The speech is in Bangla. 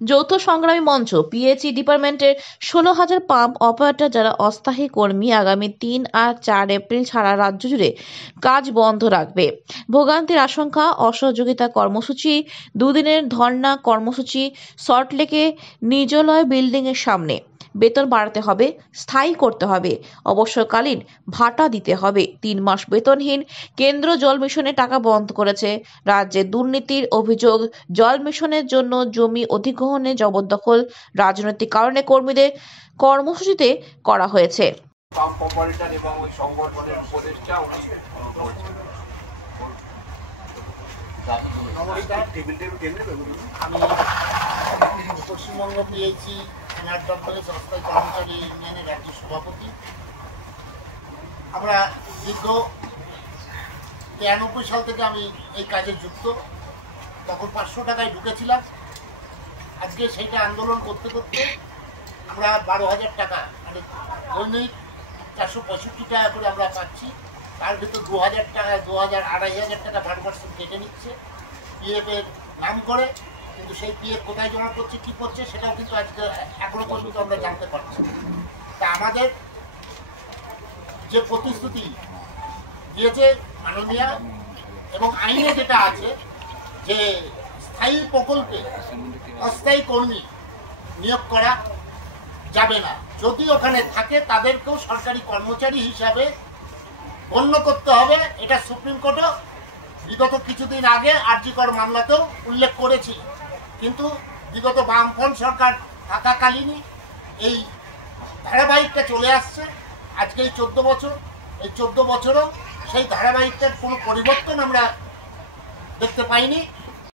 যৌথ সংগ্রামী মঞ্চ পিএইচই ডিপার্টমেন্টের 16,000 পাম্প অপারেটর যারা অস্থায়ী কর্মী আগামী 3 আর 4 এপ্রিল সারা রাজ্য জুড়ে কাজ বন্ধ রাখবে। ভোগান্তির আশঙ্কা, অসহযোগিতা কর্মসূচি, দুদিনের ধর্ণা কর্মসূচি সল্টলেকে নির্জলয় বিল্ডিং এর সামনে। বেতন বাড়াতে হবে, স্থায়ী করতে হবে, অবসরকালীন ভাতা দিতে হবে। 3 মাস বেতনহীন। কেন্দ্র জল মিশনের টাকা বন্ধ করেছে। রাজ্যে দুর্নীতির অভিযোগ। জল মিশনের জন্য জমি অধিগ্রহণে জবরদখল। রাজনৈতিক কারণে কর্মীদের কর্মসূচিতে করা হয়েছে। পাম্প অপারেটর এবং ওই সংগঠনের উপদেষ্টা উনি বলছেন। আমি পশ্চিমবঙ্গ পিএইচি এনআর দপ্তরের অস্থায়ী কর্মচারী ইউনিয়নের রাজ্য সভাপতি। আমরা দীর্ঘ 93 সাল থেকে আমি এই কাজে যুক্ত। তখন 500 টাকায় ঢুকেছিলাম। আজকে সেইটা আন্দোলন করতে করতে আমরা 12,000 টাকা, মানে দৈনিক 465 টাকা করে আমরা পাচ্ছি। তার ভিতর 2,000 টাকা, 2,000, 2,500 টাকা ভার্সন কেটে নিচ্ছে পিএফ এর নাম করে। কিন্তু সেই পিএফ কোথায় জমা করছে, কী করছে, সেটাও কিন্তু আজকে এখনো পর্যন্ত আমরা জানতে পারছি। তা আমাদের যে প্রতিশ্রুতি দিয়েছে মাননীয়া এবং আইনে যেটা আছে যে স্থায়ী প্রকল্পে অস্থায়ী কর্মী নিয়োগ করা যাবে না, যদি ওখানে থাকে তাদেরকেও সরকারি কর্মচারী হিসাবে গণ্য করতে হবে। এটা সুপ্রিম কোর্টও বিগত কিছুদিন আগে আরজিকর মামলাতেও উল্লেখ করেছিল। কিন্তু বিগত বামফ্রন্ট সরকার থাকাকালীনই এই ধারাবাহিকটা চলে আসছে। আজকে এই 14 বছর, এই 14 বছরও সেই ধারাবাহিকটার কোনো পরিবর্তন আমরা দেখতে পাইনি।